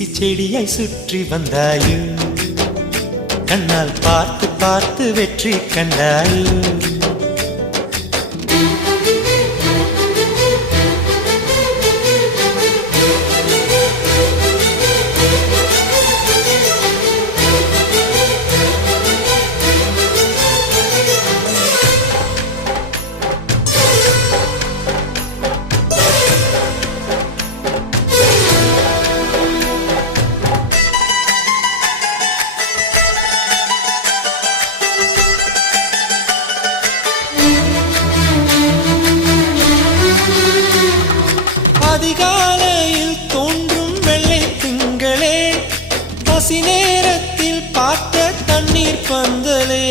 ஊசி செடியாய் சுற்றி வந்தாயோ கண்ணால் பார்த்து பார்த்து வெற்றி கண்டாயோ அதிகாலையில் தோன்றும் வெள்ளை திங்களே பசி நேரத்தில் பார்த்த தண்ணீர் பந்த